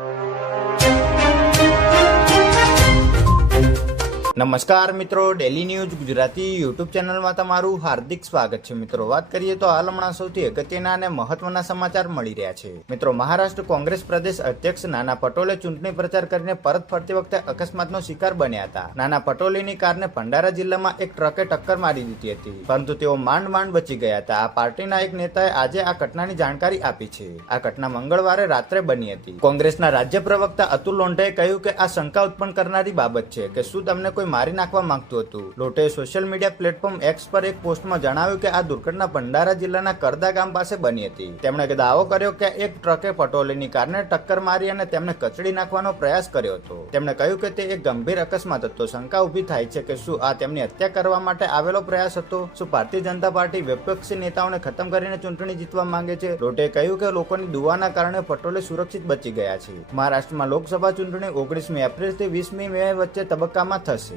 you. નમસ્કાર મિત્રો daily news Gujarati YouTube ચેનલમાં તમારું હાર્દિક સ્વાગત છે. મિત્રો, વાત કરીએ તો હાલ હમણાં સૌથી અગત્યના અને મહત્વના સમાચાર મળી રહ્યા છે. મિત્રો, મહારાષ્ટ્ર કોંગ્રેસ પ્રદેશ અધ્યક્ષ નાના પટોલે ચૂંટણી પ્રચાર કરીને પરત ફરતી વખતે અકસ્માતનો શિકાર બન્યા હતા. નાના પટોલેની કારને ભંડારા જિલ્લામાં એક ટ્રકે ટક્કર મારી દીધી હતી. પરંતુ તેઓ માંડ માંડ બચી ગયા હતા. આ પાર્ટીના એક નેતાએ આજે આ ઘટનાની જાણકારી આપી છે. આ ઘટના મંગળવારે રાત્રે બની હતી. કોંગ્રેસના રાજ્ય પ્રવક્તા અતુલ લોંઢેએ કહ્યું કે આ શંકા ઉત્પન્ન કરનારી બાબત છે કે શું તમને કોઈ મારી નાખવા માંગતું હતું. લોટે સોશિયલ મીડિયા પ્લેટફોર્મ એક્સ પર એક પોસ્ટમાં જણાવ્યું કે આ દુર્ઘટના ભંડારા જિલ્લાના કરદા ગામ પાસે બની હતી. તેમણે દાવો કર્યો કે એક ટ્રકે પટોલીની કારને ટક્કર મારી અને તેમને કચડી નાખવાનો પ્રયાસ કર્યો હતો. તેમણે કહ્યું કે તે એક ગંભીર અકસ્માત હતો. શંકા ઊભી થાય છે કે શું આ તેમની હત્યા કરવા માટે આવેલો પ્રયાસ હતો? શું ભારતીય જનતા પાર્ટી વિપક્ષી નેતાઓને ખતમ કરીને ચૂંટણી જીતવા માંગે છે? લોટે કહ્યું કે લોકોની દુવાના કારણે પટોલે સુરક્ષિત બચી ગયા છે. મહારાષ્ટ્રમાં લોકસભા ચૂંટણી ઓગણીસમી એપ્રિલથી વીસમી મે વચ્ચે તબક્કામાં થશે.